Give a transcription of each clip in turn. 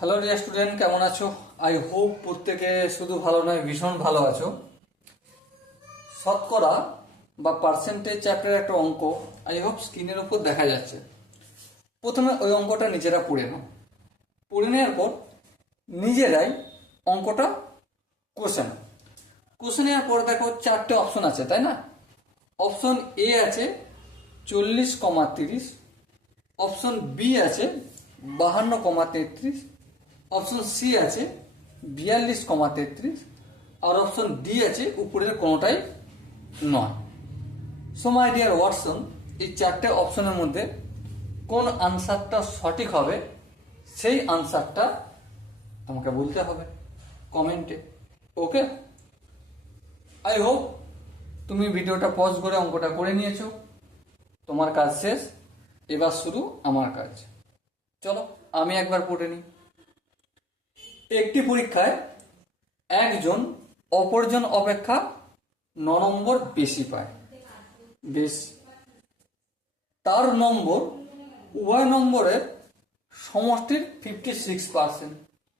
Hello dear student, কেমন আছো? I hope প্রত্যেকে শুধু ভালো নয়, ভীষণ ভালো আছো। শতকরা বা পার্সেন্টেজ চ্যাপ্টারের একটা অঙ্ক আই হোপ স্ক্রিনের উপর দেখা যাচ্ছে। প্রথমে ওই অঙ্কটা নিজেরা পড়ে নাও। পড়ে নেওয়ার পর নিজেরাই অঙ্কটা কষে নাও। কষে নেওয়ার পর দেখো চারটে অপশন আছে, তাই না? অপশন এ আছে 40,30, অপশন বি আছে 52,33, অপশন সি আছে 42,33, আর অপশন ডি আছে উপরের কোনোটাই নয়। সো মাই ডিয়ার ওয়াটসন, এই চারটে অপশনের মধ্যে কোন আনসারটা সঠিক হবে সেই আনসারটা তোমাকে বলতে হবে কমেন্টে। ওকে, আই হোপ তুমি ভিডিওটা পজ করে অঙ্কটা করে নিয়েছো। তোমার কাজ শেষ, এবার শুরু আমার কাজ। চলো আমি একবার পড়ে নিই। একটি পরীক্ষায় একজন অপরজন অপেক্ষা 9 নম্বর বেশি পায়। বেশ, তার নম্বর উভয় নম্বরের সমষ্টির 56%।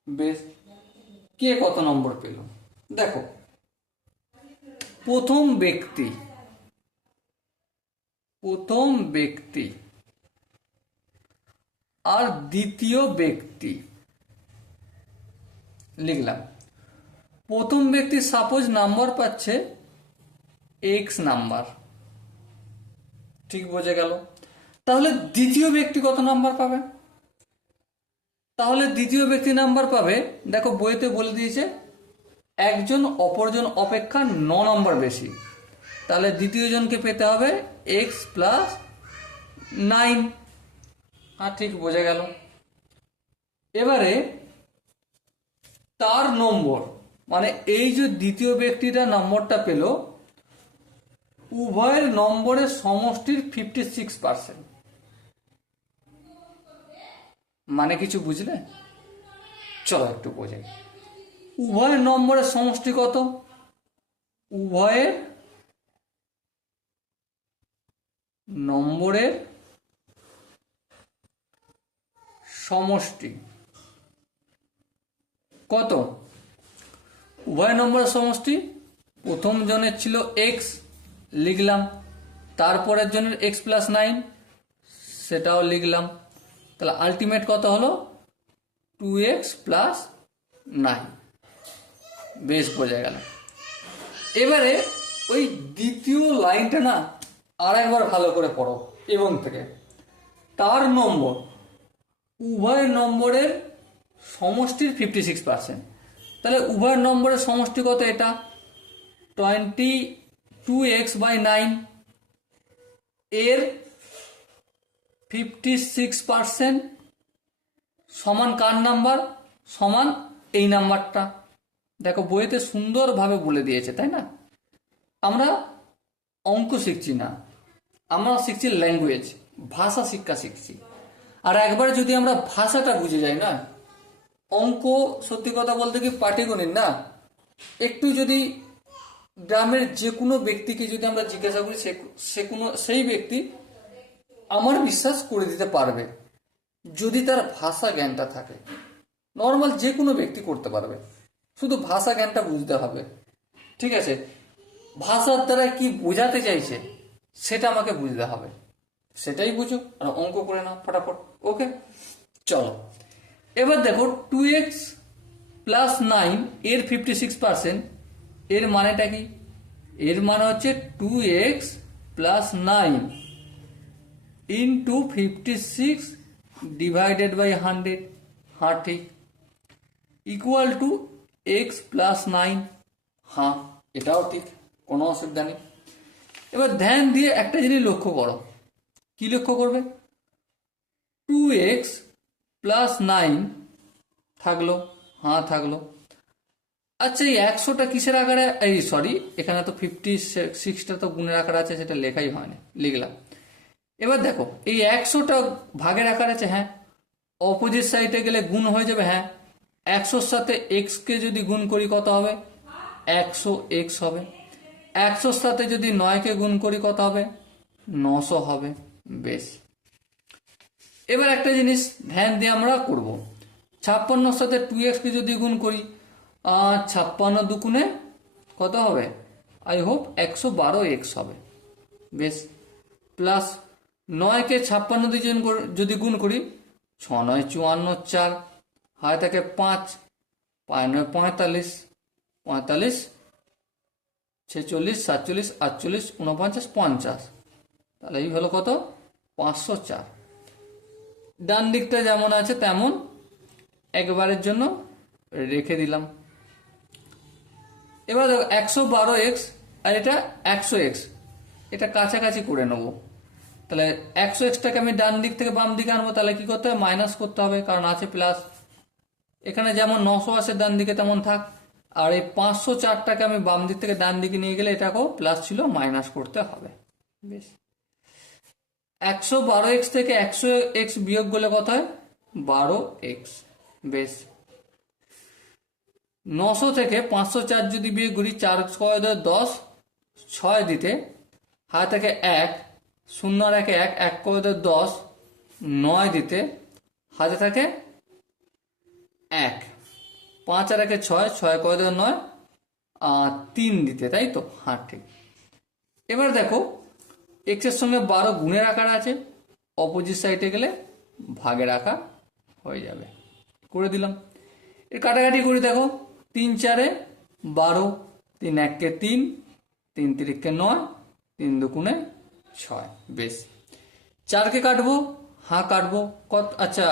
বেশ, কে কত নম্বর পেল? দেখো, প্রথম ব্যক্তি আর দ্বিতীয় ব্যক্তি লিখলাম। প্রথম ব্যক্তি সাপোজ নাম্বার পাচ্ছে x নাম্বার, ঠিক বোঝা গেল। তাহলে দ্বিতীয় ব্যক্তি কত নাম্বার পাবে? তাহলে দ্বিতীয় ব্যক্তি নাম্বার পাবে, দেখো বইতে বলে দিয়েছে একজন অপরজন অপেক্ষা 9 নম্বর বেশি। তাহলে দ্বিতীয় জনকে পেতে হবে x প্লাস 9। হ্যাঁ, ঠিক বোঝা গেল। এবারে তার নম্বর, মানে এই যে দ্বিতীয় ব্যক্তিটা নম্বরটা পেল, উভয়ের নম্বরের সমষ্টির 56%। মানে কিছু বুঝলে? চলো একটু বোঝাই। উভয়ের নম্বরের সমষ্টি কত? উভয়ের নম্বরের সমষ্টি কত? উভয় নম্বরের সমষ্টি প্রথম জনের ছিল x, লিখলাম। তারপরের জনের x প্লাস 9, সেটাও লিখলাম। তাহলে আলটিমেট কত হলো? 2x plus 9। বেশ, বোঝা গেল। এবারে ওই দ্বিতীয় লাইনটা না আর একবার ভালো করে পড়ো এবং থেকে। তার নম্বর উভয় নম্বরের সমষ্টির 56%। তাহলে উভয় নম্বরের সমষ্টি কত? এটা 22x/9, এর 56% সমান কার নাম্বার? সমান এই নাম্বারটা। দেখো বইতে সুন্দরভাবে বলে দিয়েছে, তাই না? আমরা অঙ্ক শিখছি না, আমরা শিখছি ল্যাঙ্গুয়েজ, ভাষা শিক্ষা শিখছি। আর একবার যদি আমরা ভাষাটা বুঝে যাই না, অঙ্ক সত্যি কথা বলতে কি পাটিগণিত না, একটু যদি গ্রামের যে কোনো ব্যক্তিকে যদি আমরা জিজ্ঞাসা করি, সেই ব্যক্তি আমার বিশ্বাস করে দিতে পারবে, যদি তার ভাষা জ্ঞানটা থাকে। নর্মাল যে কোনো ব্যক্তি করতে পারবে, শুধু ভাষা জ্ঞানটা বুঝতে হবে। ঠিক আছে, ভাষার দ্বারা কি বোঝাতে চাইছে সেটা আমাকে বুঝতে হবে, সেটাই বুঝো আর অঙ্ক করে নাও ফটাফট। ওকে, চলো এবার দেখো 2x প্লাস 9 এর 56%, এর মানেটা কি? এর মানে হচ্ছে 2x plus 9 into 56 divided by 100। হ্যাঁ ঠিক, ইকুয়াল টু x প্লাস 9। হ্যাঁ, এটাও ঠিক, কোনো অসুবিধা নেই। এবার ধ্যান দিয়ে একটা জিনিস লক্ষ্য করো। কি লক্ষ্য করবে? 2x প্লাস 9 থাকলো, হ্যাঁ থাকলো। আচ্ছা, এই 100টা কিসের আকারে? এই সরি, এখানে তো 56টা তো গুণের আকারে আছে, সেটা লেখাই হয়নি, লিখলাম। এবার দেখো এই 100টা ভাগের আকার আছে, হ্যাঁ। অপোজিট সাইডে গেলে গুণ হয়ে যাবে, হ্যাঁ। 100-র সাথে x কে যদি গুণ করি কত হবে? 100x হবে। 100-র সাথে যদি 9কে গুণ করি কত হবে? 900 হবে। বেশ, এবার একটা জিনিস ধ্যান দিয়ে আমরা করব। 56 সাথে 2x কে যদি গুণ করি, 56 দুগুণে কত হবে? আই হোপ 112x হবে। বেশ, প্লাস 9কে 56 দিয়ে যদি গুণ করি, 6 9 54, 4 হাতে থাকে 5, 5 9 45, 45 46 47 48 49 50, তাহলে এই হলো কত? 504। ডান দিকটা যেমন আছে তেমন একবারের জন্য রেখে দিলাম। এবার দেখো 112x আর এটা 100x, এটা কাছাকাছি করে নেব। তাহলে 100xটাকে আমি ডান দিক থেকে বাম দিকে আনবো, তাহলে কি করতে হবে? মাইনাস করতে হবে, কারণ আছে প্লাস। এখানে যেমন 900 আছে ডান দিকে তেমন থাক, আর এই 504টাকে আমি বাম দিক থেকে ডান দিকে নিয়ে গেলে এটাকেও প্লাস ছিল মাইনাস করতে হবে। বেশ, 112x থেকে 100x বিয়োগ করলে কত হয়? 12x। বেশ, 900 থেকে 504 যদি বিয়োগ করি, 4 ছয় 10, 6 দিতে হাতে থেকে 1, 0 আর 1 1, 1 করে 10, 9 দিতে হাতে থাকে 1, 5 আর 1 6, 6 করে 9, 3 দিতে, তাই তো? হ্যাঁ, ঠিক। এবার দেখো x এর সঙ্গে 12 গুণের আকার আছে, অপোজিট সাইডে গেলে ভাগের আকার হয়ে যাবে। করে দিলাম। এর কাটাকাটি করি, দেখো 3 4 12, 3 1 কে 3, 3 3 কে 9, 3 2 6। বেশ, 4 কে কাটবো, হ্যাঁ কাটবো। কত? আচ্ছা,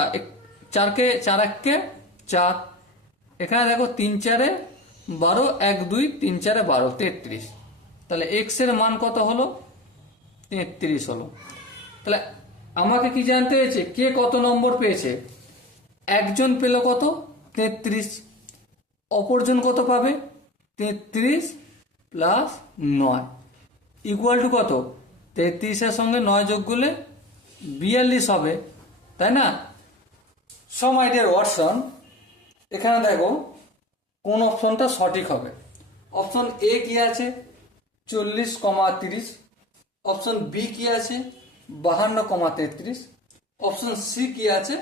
4 কে 4 1 কে 4, এখানে দেখো 3 4 12, 1 2 3 4 12, 33। তাহলে x এর মান কত হলো? 33 হলো। তাহলে আমাকে কি জানতে হয়েছে? কে কত নম্বর পেয়েছে? একজন পেল কত? 33। অপরজন কত পাবে? 33 প্লাস 9 ইকুয়াল টু কত? 33-এর সঙ্গে 9 যোগ করলে 42 হবে, তাই না? সো মাই ডিয়ার ওয়াটসন, এখানে দেখো কোন অপশনটা সঠিক হবে। অপশন এ কি আছে? 40,30। অপশন বি কি আছে? 52,33। অপশন সি কি আছে?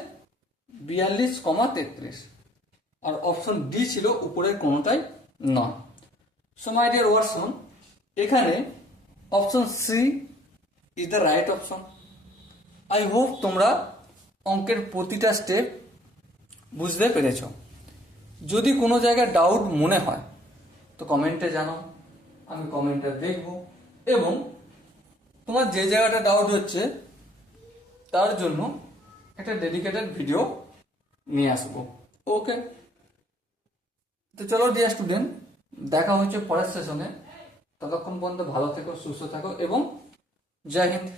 42,33। আর অপশন ডি ছিল উপরের কোনোটাই নয়। সো মাই ডিয়ার ওয়াটসন, এখানে option C is the right option. I hope তোমরা অঙ্কের প্রতিটা স্টেপ বুঝতে পেরেছ। যদি কোনো জায়গায় ডাউট মনে হয় তো কমেন্টে জানাও, আমি কমেন্টে দেখব, এবং তোমার যে জায়গাটা ডাউট হচ্ছে তার জন্য একটা ডেডিকেটেড ভিডিও নিয়ে আসবো। ওকে, তো চলো ডিয়ার স্টুডেন্ট, দেখা হচ্ছে পরের সেশনে। ততক্ষণ পর্যন্ত ভালো থেকো, সুস্থ থাকো, এবং জয় হিন্দ।